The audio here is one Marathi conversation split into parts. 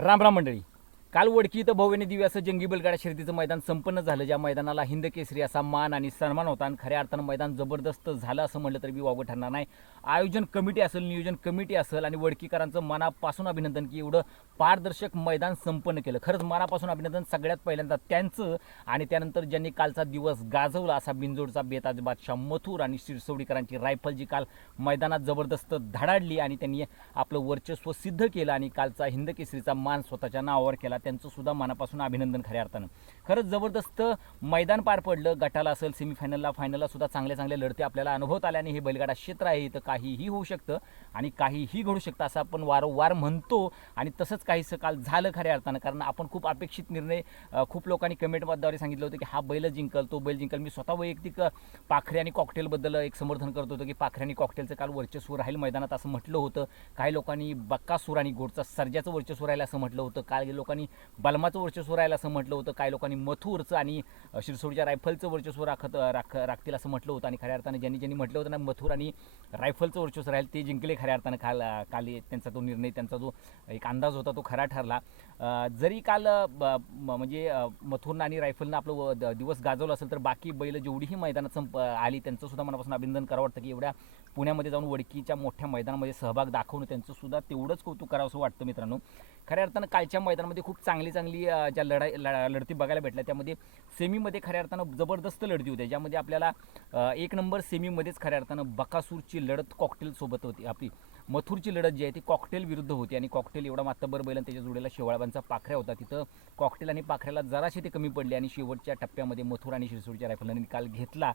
राम राम मंडळी. काल वडकी इथं भव्य दिव्य असं जंगी बलगाडा शर्यतीचं मैदान संपन्न झालं. ज्या मैदानाला हिंद केसरी असा मान आणि सन्मान होता आणि खऱ्या अर्थानं मैदान जबरदस्त झालं असं म्हटलं तरी बी वावगं ठरणार नाही. आयोजन कमिटी असेल नियोजन कमिटी असेल आणि वडकीकरांचं मनापासून अभिनंदन की एवढं पारदर्शक मैदान संपन्न केलं. खरंच मनापासून अभिनंदन सगळ्यात पहिल्यांदा त्यांचं आणि त्यानंतर ज्यांनी कालचा दिवस गाजवला असा बिंजोडचा बेताज बादशाह मथुर आणि शिरसवडीकरांची रायफल जी काल मैदानात जबरदस्त धडाडली आणि त्यांनी आपलं वर्चस्व सिद्ध केलं आणि कालचा हिंद केसरीचा मान स्वतःच्या नावावर केला. त्यांचं सुद्धा मनापासून अभिनंदन खऱ्या अर्थानं. खरंच जबरदस्त मैदान पार पडलं. गटाला असेल सेमीफायनलला फायनलला सुद्धा चांगल्या चांगल्या लढते आपल्याला अनुभवत आल्याने हे बैलगाडा क्षेत्र आहे. इथं काहीही होऊ शकतं आणि काहीही घडू शकतं असं आपण वारंवार म्हणतो आणि तसंच काहीसं काल झालं खऱ्या अर्थानं. कारण आपण खूप अपेक्षित निर्णय खूप लोकांनी कमेंटद्वारे सांगितलं होतं की हा बैल जिंकल तो बैल जिंकल. मी स्वतः वैयक्तिक पाखरे आणि कॉकटेलबद्दल एक समर्थन करत होतो की पाखरे आणि कॉकटेलचं काल वर्चस्व राहील मैदानात असं म्हटलं होतं. काही लोकांनी बक्कासूर आणि गोडचा सर्जाचं वर्चस्व राहील असं म्हटलं होतं. काही लोकांनी बलमाचं वर्चस्व राहील असं म्हटलं होतं. काही लोकांनी मथुरचं आणि शिरसोडच्या रायफलचं वर्चस्व राखत राख राखतील असं म्हटलं होतं. आणि खऱ्या अर्थानं ज्यांनी ज्यांनी म्हटलं होतं ना मथुर आणि रायफलचं वर्चस्व राहील ते जिंकले खऱ्या अर्थानं काल काल त्यांचा तो निर्णय त्यांचा जो एक अंदाज होता तो खरा ठरला. जरी काल म्हणजे मथुरनं आणि रायफलनं आपलं दिवस गाजवलं असेल तर बाकी बैल जेवढीही मैदानात संप आली त्यांचं सुद्धा मनापासून अभिनंदन करावं वाटतं की एवढ्या पुण्यामध्ये जाऊन वडकीच्या मोठ्या मैदानामध्ये सहभाग दाखवणं त्यांचं सुद्धा तेवढंच कौतुक करावं असं वाटतं मित्रांनो. खऱ्या अर्थानं कालच्या मैदानामध्ये खूप चांगली चांगली ज्या लढाई लढती बघायला भेटल्या. त्यामध्ये सेमीमध्ये खऱ्या अर्थानं जबरदस्त लढती होत्या. ज्यामध्ये आपल्याला एक नंबर सेमीमध्येच खऱ्या अर्थानं बकासूरची लढत कॉकटेलसोबत होती आपली. मथुरची लढत जी आहे ती कॉकटेल विरुद्ध होती आणि कॉकटेल एवढा मातबर बैल आणि त्याच्या जोडीला शेवाळबांचा पाखऱ्या होता. तिथं कॉकटेल आणि पाखऱ्याला जराशी ते कमी पडले आणि शेवटच्या टप्प्यामध्ये मथुर आणि शिरसोडच्या रायफलने निकाल घेतला.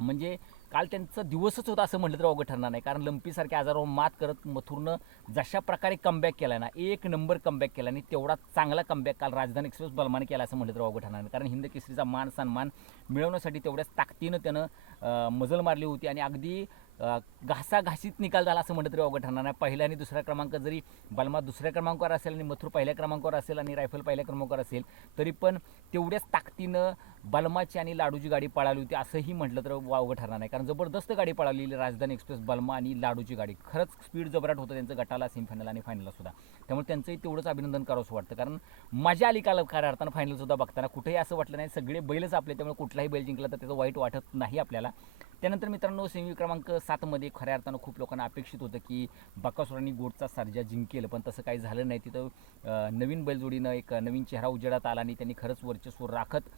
म्हणजे काल त्यांचा दिवसच होता असं म्हटलं तर अवघड ठरणार नाही. कारण लंपीसारख्या आजारावर मात करत मथुरनं जशा प्रकारे कमबॅक केला ना एक नंबर कमबॅक केला आणि तेवढा चांगला कमबॅक काल राजधानी एक्सप्रेस बलमाने केला असं म्हटलं तर अवघड ठरणार नाही. कारण हिंद केसरीचा मान सन्मान मिळवण्यासाठी तेवढ्याच ताकदीनं त्यानं मजल मारली होती आणि अगदी घासाघासीत निकाल झाला असं म्हटलं तरी अवघड ठरणार नाही. पहिला आणि दुसरा क्रमांक जरी बलमा दुसऱ्या क्रमांकावर असेल आणि मथुर पहिल्या क्रमांकावर असेल आणि रायफल पहिल्या क्रमांकावर असेल तरी पण तेवढ्याच ताकदीनं बलमाची आणि लाडूची गाडी पळाली होती असंही म्हटलं तर वावगं ठरणार नाही. कारण जबरदस्त गाडी पळालेली राजधानी एक्सप्रेस बलमा आणि लाडूची गाडी. खरंच स्पीड जबराट होतं त्यांचं गटाला सेमीफायनल आणि फायनलला सुद्धा. त्यामुळे त्यांचंही तेवढंच अभिनंदन करावंसं वाटतं. कारण मजा आली काल खऱ्या अर्थानं फायनलसुद्धा बघताना कुठेही असं वाटलं नाही सगळे बैलच आपले त्यामुळे कुठलाही बैल जिंकला तर त्याचं वाईट वाटत नाही आपल्याला. त्यानंतर मित्रांनो सेमी क्रमांक सातमध्ये खऱ्या अर्थानं खूप लोकांना अपेक्षित होतं की बकासुरांनी गोडचा सर्जा जिंकेल पण तसं काही झालं नाही. तिथं नवीन बैलजोडीनं एक नवीन चेहरा उजेडात आला आणि त्यांनी खरंच वर्चस्व राखत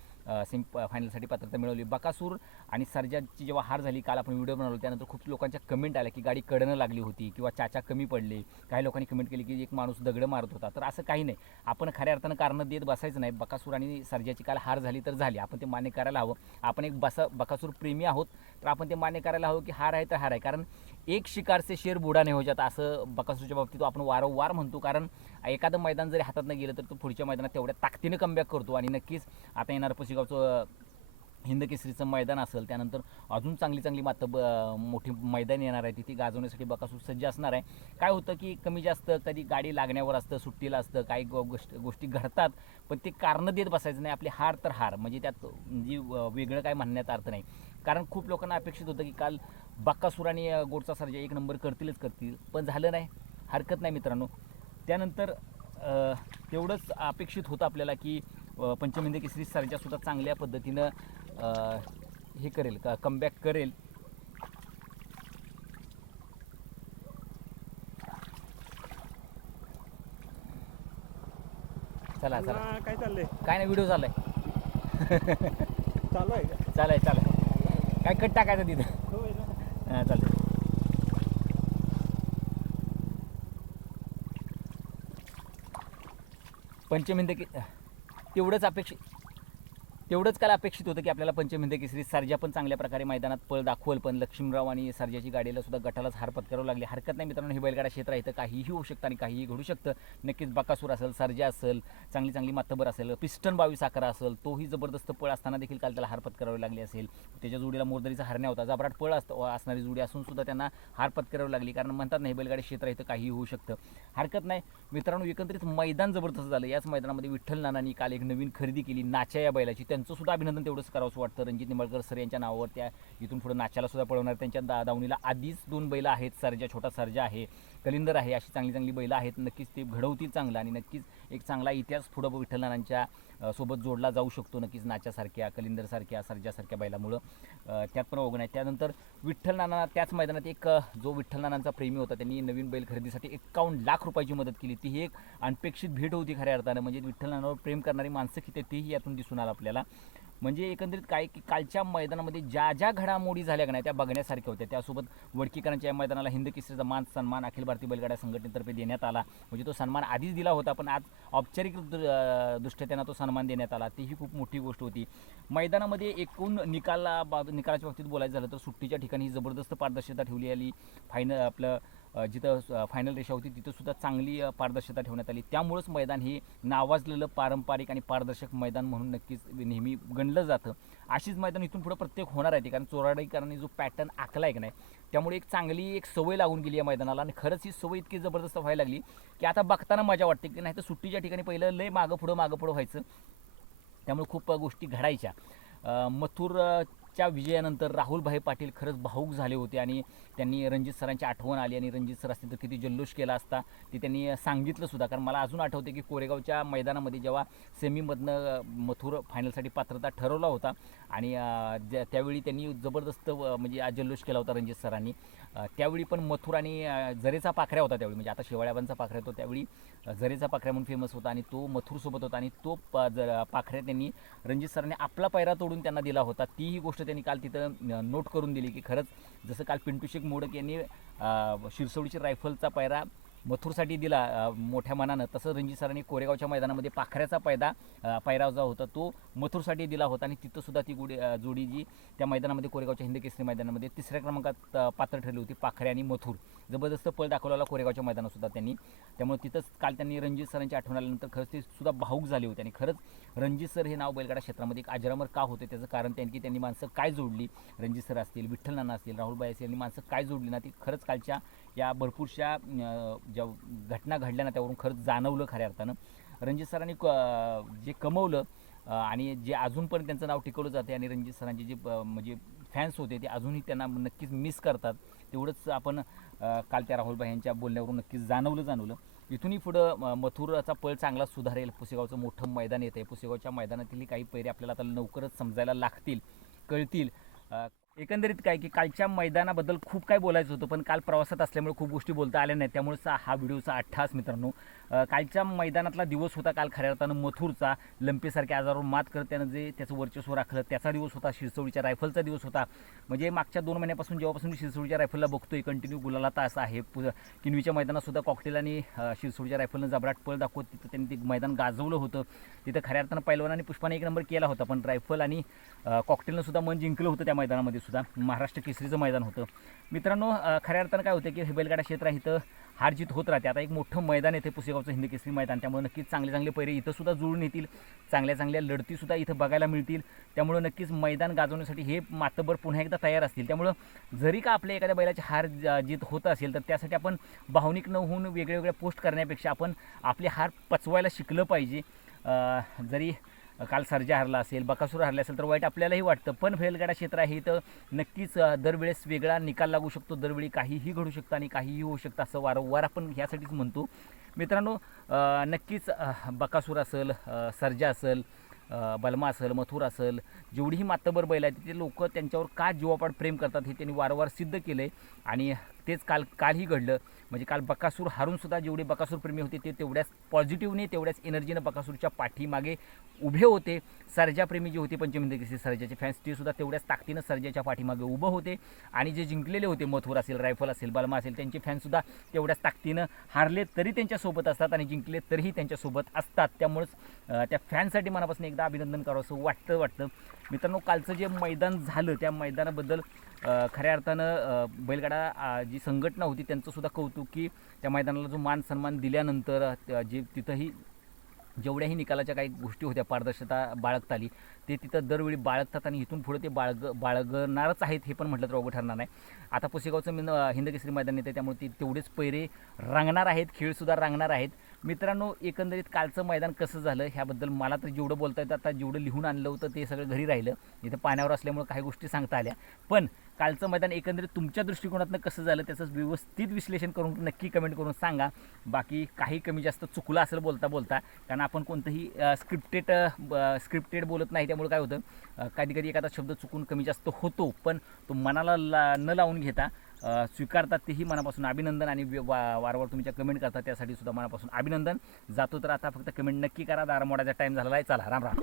सेमी फायनलसाठी पात्रता मिळवली. बकासूर आणि सर्जाची जेव्हा हार झाली काल आपण व्हिडिओ बनवलो त्यानंतर खूप लोकांच्या कमेंट आल्या की गाडी कडनं लागली होती किंवा चाचा कमी पडले. काही लोकांनी कमेंट केली की एक माणूस दगडं मारत होता. तर असं काही नाही. आपण खऱ्या अर्थानं कारणं देत बसायचं नाही. बकासूर आणि सर्जाची काल हार झाली तर झाली. आपण ते मान्य करायला हवं. आपण एक बसा बकासूर प्रेमी आहोत तर आपण ते मान्य करायला हवं की हार आहे तर हार आहे. कारण एक शिकारचे शेर बुडा नाही हो जात असं बकासूच्या बाबतीत आपण वारंवार म्हणतो. कारण एखादं मैदान जरी हातात गेलं तर तो पुढच्या मैदानात तेवढ्या ताकदीनं कमबॅक करतो. आणि नक्कीच आता येणार पुसेगावचं हिंद केसरीचं मैदान असेल त्यानंतर अजून चांगली चांगली मात ब मोठी मैदान येणार आहे. तिथे गाजवण्यासाठी बकासूर सज्ज असणार आहे. काय होतं की कमी जास्त कधी गाडी लागण्यावर असतं सुट्टीला असतं काही गो गोष्ट गोष्टी घडतात पण ते कारणं देत बसायचं नाही. आपली हार तर हार. म्हणजे त्यात म्हणजे वेगळं काय म्हणण्यात अर्थ नाही. कारण खूप लोकांना अपेक्षित होतं की काल बक्कासूर आणि गोडचा सर्जा एक नंबर करतीलच करतील. पण झालं नाही. हरकत नाही मित्रांनो. त्यानंतर तेवढंच अपेक्षित होतं आपल्याला की पंचमिंद केसरी सर्जासुद्धा चांगल्या पद्धतीनं हे करेल का कमबॅक करेल. चला चला. काय चाललंय? काय नाही व्हिडिओ चाललाय चालू आहे चालाय चालाय काय कट टाकायचं तिथं? हो आहे हां चालतंय पंचमिंद की तेवढंच अपेक्षित तेवढंच काल अपेक्षित होतं की आपल्याला पंचमिंद केसरी सर्जा पण चांगल्या प्रकारे मैदानात पळ दाखवल पण लक्ष्मीराव आणि सर्जाची गाडीला सुद्धा गटालाच हार पत्करावं लागली. हरकत नाही मित्रांनो हे बैलगाडा क्षेत्र आहे तर काहीही होऊ शकतं आणि काहीही घडू शकतं. नक्कीच बकासूर असेल सर्जा असेल चांगली चांगली मातबर असेल पिस्टन बावीस अकरा असेल तोही जबरदस्त पळ असताना देखील काल त्याला हार पत्करावी लागली असेल. त्याच्या जोडीला मोरदरीचा हरण्या होता. जबराट पळ असतो असणारी जोडी असून सुद्धा त्यांना हार पत्करावी लागली. कारण म्हणतात नाही बैलगाडी क्षेत्र आहे तर काहीही होऊ शकतं. हरकत नाही. मित्रांनो एकंदरीत मैदान जबरदस्त झालं. याच मैदानामध्ये विठ्ठल नानांनी काल एक नवीन खरेदी केली नाच्या या बैलाची. त्यांचं सुद्धा अभिनंदन तेवढंच करावंसं वाटतं. रणजित निंबाळकर सर यांच्या नावावर त्या इथून पुढे नाच्याला सुद्धा पळवणार. त्यांच्या दा दावणीला आधीच दोन बैल आहेत. सरजा छोटा सरजा आहे. कलिंदर आहे. अशी चांगली चांगली बैलं आहेत. नक्कीच ते घडवतील चांगलं आणि नक्कीच एक चांगला इतिहास पुढं विठ्ठलनारांच्या सोबत जोडला जाऊ शकतो नक्कीच नाच्यासारख्या कलिंदरसारख्या सर्जासारख्या बैलामुळं. त्यात पण ओघण आहे त्यानंतर विठ्ठल नाना त्याच मैदानात एक जो विठ्ठल नानांचा प्रेमी होता त्यांनी नवीन बैल खरेदीसाठी एकावन्न लाख रुपयाची मदत केली. ती ही एक अनपेक्षित भेट होती खऱ्या अर्थानं. म्हणजे विठ्ठल नानावर प्रेम करणारी माणसं किती तीही तेही यातून दिसून आलं आपल्याला. म्हणजे एकंदरीत काय की कालच्या मैदानामध्ये ज्या ज्या घडामोडी झाल्या का नाही त्या बघण्यासारख्या होत्या. त्यासोबत वडकीकरांच्या या मैदानाला हिंद केसरीचा मान सन्मान अखिल भारतीय बैलगाड्या संघटनेतर्फे देण्यात आला. म्हणजे तो सन्मान आधीच दिला होता पण आज औपचारिक दृ- दृष्ट्या त्यांना तो सन्मान देण्यात आला. तीही खूप मोठी गोष्ट होती. मैदानामध्ये एकूण निकाला बाब निकालाच्या बाबतीत बोलायचं झालं तर सुट्टीच्या ठिकाणी ही जबरदस्त पारदर्शकता ठेवली आली. फायनल आपलं जिथं फायनल रेषा होती तिथं सुद्धा चांगली पारदर्शकता ठेवण्यात आली. त्यामुळंच मैदान हे नावाजलेलं पारंपरिक आणि पारदर्शक मैदान म्हणून नक्कीच नेहमी गणलं जातं. अशीच मैदान इथून पुढे प्रत्येक होणार आहे कारण चोराडीकरांनी जो पॅटर्न आखला आहे की नाही त्यामुळे एक चांगली एक सवय लागून गेली या मैदानाला. आणि खरंच ही सवय इतकी जबरदस्त व्हायला लागली की आता बघताना मजा वाटते की नाही तर सुट्टीच्या ठिकाणी पहिलं लय मागं पुढं मागं पुढं व्हायचं. त्यामुळे खूप गोष्टी घडायच्या. मथुर च्या विजयानंतर राहुलभाई पाटील खरंच भाऊक झाले होते आणि त्यांनी रणजित सरांची आठवण आली आणि रणजित सर असतील तर किती जल्लोष केला असता ते त्यांनी सांगितलं सुद्धा. कारण मला अजून आठवते की कोरेगावच्या मैदानामध्ये जेव्हा सेमीमधनं मथुर फायनलसाठी पात्रता ठरवला होता आणि ज्या- त्यावेळी त्यांनी जबरदस्त म्हणजे जल्लोष केला होता रणजित सरांनी. त्यावेळी पण मथुर आणि जरेचा पाखऱ्या होता त्यावेळी. म्हणजे आता शेवाळ्याबांचा पाखऱ्या होतो त्यावेळी जरेचा पाखऱ्या म्हणून फेमस होता आणि तो मथुरसोबत होता आणि तो प- ज- पाखऱ्या त्यांनी रणजित सरांनी आपला पायरा तोडून त्यांना दिला होता. तीही गोष्ट त्यांनी काल तिथं नोट करून दिली की खरंच जसं काल पिंटू शेख मोडक यांनी शिरसोडीची रायफलचा पायरा मथुरसाठी दिला मोठ्या मनानं. तसं रणजित सरांनी कोरेगावच्या मैदानामध्ये पाखऱ्याचा पायदा अ, जो होता तो मथुरसाठी दिला होता. आणि तिथंसुद्धा ती गुडी जोडी जी त्या मैदानामध्ये कोरेगावच्या हिंद केसरी मैदानामध्ये तिसऱ्या क्रमांकात पात्र ठरली होती पाखरे आणि मथुर. जबरदस्त पळ दाखवलेला कोरेगावच्या मैदानातसुद्धा त्यांनी. त्यामुळे तिथंच काल त्यांनी रणजित सरांची आठवण आल्यानंतर खरंच ते सुद्धा भाऊक झाले होते. आणि खरंच रणजित सर हे नाव बैलगाडा क्षेत्रामध्ये एक अजरामर का होते त्याचं कारण त्यांनी त्यांनी माणसं काय जोडली? रणजित सर असतील विठ्ठल नाना असतील राहुलबाई असतील यांनी माणसं काय जोडली ना ती खरंच कालच्या या भरपूरशा ज्या घटना घडल्या ना त्यावरून खरंच जाणवलं खऱ्या अर्थानं. रणजित सरांनी क- जे कमवलं आणि जे अजून पण त्यांचं नाव टिकवलं जाते आणि रणजित सरांचे जे म्हणजे फॅन्स होते ते अजूनही त्यांना नक्कीच मिस करतात. तेवढंच आपण काल त्या राहुलबाई यांच्या बोलण्यावरून नक्कीच जाणवलं जाणवलं. इथूनही पुढं मथुराचा पळ चांगला सुधारेल. पुसेगावचं मोठं मैदान येतं आहे पुसेगावच्या मैदानातील काही पैरे आपल्याला आता लवकरच समजायला लागतील कळतील. एकंदरीत काय की कालच्या मैदानाबद्दल खूप काय बोलायचं होतं पण काल प्रवासात असल्यामुळे खूप गोष्टी बोलता आल्या नाहीत. त्यामुळेच हा व्हिडिओचा अठ्ठास मित्रांनो. कालच्या मैदानातला दिवस होता काल खऱ्या अर्थानं मथुरचा. लंपेसारख्या आजारावर मात करत त्यानं जे त्याचं वर्चस्व राखलं त्याचा दिवस होता. शिरसोडीच्या रायफलचा दिवस होता. म्हणजे मागच्या दोन महिन्यापासून जेव्हापासून मी शिरसोडीच्या रायफलला बघतोय कंटिन्यू गुलाला तास आहे. पु किनवीच्या मैदानातसुद्धा कॉकटेल आणि शिरसोडीच्या रायफलनं जबराट पळ दाखवत तिथं त्यांनी ते मैदान गाजवलं होतं. तिथं खऱ्या अर्थानं पैलवान आणि पुष्पाने एक नंबर केला होता पण रायफल आणि कॉकटेलनंसुद्धा कॉकटेलनं सुद्धा मन जिंकलं होतं त्या मैदानामध्ये सुद्धा. महाराष्ट्र केसरीचं मैदान होतं. मित्रांनो खऱ्या अर्थानं काय होतं की हे बैलगाडा क्षेत्र इथं हार जीत होत राहते. आता एक मोठं मैदान येथे पुसेगावचं हिंद केसरी मैदान. त्यामुळे नक्कीच चांगले चांगले पैरे इथं सुद्धा जुळून येतील. चांगल्या चांगल्या लढतीसुद्धा इथं बघायला मिळतील. त्यामुळं नक्कीच मैदान गाजवण्यासाठी हे मातबर पुन्हा एकदा तयार असतील. त्यामुळं जरी का आपल्या एखाद्या बैलाची हार ज- जीत होत असेल तर त्यासाठी आपण भावनिक न होऊन वेगळ्या वेगळ्या पोस्ट करण्यापेक्षा आपण आपले हार पचवायला शिकलं पाहिजे. जरी काल सर्जा हरला असेल बकासूर हरला असेल तर वाईट आपल्यालाही वाटतं. पण बैलगाडा क्षेत्र आहे इथं नक्कीच दरवेळेस वेगळा निकाल लागू शकतो. दरवेळी काहीही घडू शकतं आणि काहीही होऊ शकतं असं वारंवार आपण ह्यासाठीच म्हणतो. मित्रांनो नक्कीच बकासूर असेल सर्जा असेल बलमा असेल मथुर असेल जेवढीही मातबर बैल आहेत ते लोक त्यांच्यावर का जीवापाड प्रेम करतात हे त्यांनी वारंवार सिद्ध केलं आहे आणि तेच काल कालही घडलं. म्हणजे काल बकासूर हारूनसुद्धा जेवढे बकासूर प्रेमी होते ते तेवढ्याच पॉझिटिव्हने तेवढ्याच एनर्जीनं बकासूरच्या पाठीमागे उभे होते. सर्जाप्रेमी जे होते पंचमिंद सर्जाचे फॅन्स ते सुद्धा तेवढ्याच ताकदीनं सर्जाच्या पाठीमागे उभं होते. आणि जे जिंकलेले होते मथुर असेल रायफल असेल बलमा असेल त्यांचे फॅन्ससुद्धा तेवढ्याच ताकदीनं हारले तरी त्यांच्यासोबत असतात आणि जिंकले तरीही त्यांच्यासोबत असतात. त्यामुळंच त्या फॅनसाठी मनापासून एकदा अभिनंदन करावं असं वाटतं वाटतं. मित्रांनो कालचं जे मैदान झालं त्या मैदानाबद्दल खऱ्या अर्थानं बैलगाडा जी संघटना होती त्यांचंसुद्धा कौतुक कौतुक की त्या मैदानाला जो मान सन्मान दिल्यानंतर जे तिथंही जेवढ्याही निकालाच्या काही गोष्टी होत्या पारदर्शकता बाळगता आली ते तिथं दरवेळी बाळगतात आणि इथून पुढे ते बाळग बाळगणारच आहेत हे पण म्हटलं तर अवघड ठरणार नाही. आता पुसेगावचं मी हिंदकेसरी मैदान येते त्यामुळे ते तेवढेच पैरे रंगणार आहेत खेळसुद्धा रंगणार आहेत. मित्रांनो एकंदरीत कालचं मैदान कसं झालं ह्याबद्दल मला तर जेवढं बोलता येतं आता जेवढं लिहून आणलं होतं ते सगळं घरी राहिलं. इथं पाण्यावर असल्यामुळे काही गोष्टी सांगता आल्या. पण कालचं मैदान एकंदरीत तुमच्या दृष्टिकोनातनं कसं झालं त्याचं व्यवस्थित विश्लेषण करून नक्की कमेंट करून सांगा. बाकी काही कमी जास्त चुकलं असेल बोलता बोलता कारण आपण कोणतंही स्क्रिप्टेड स्क्रिप्टेड बोलत नाही त्यामुळे काय होतं कधी कधी एखादा शब्द चुकून कमी जास्त होतो पण तो मनाला ला न लावून घेता स्वीकारतात तेही मनापासून अभिनंदन आणि वा- वारंवार तुमच्या कमेंट करतात त्यासाठी सुद्धा मनापासून अभिनंदन. जातो तर आता फक्त कमेंट नक्की करा. दारमोडाचा टाईम झालेला आहे. चला राम राम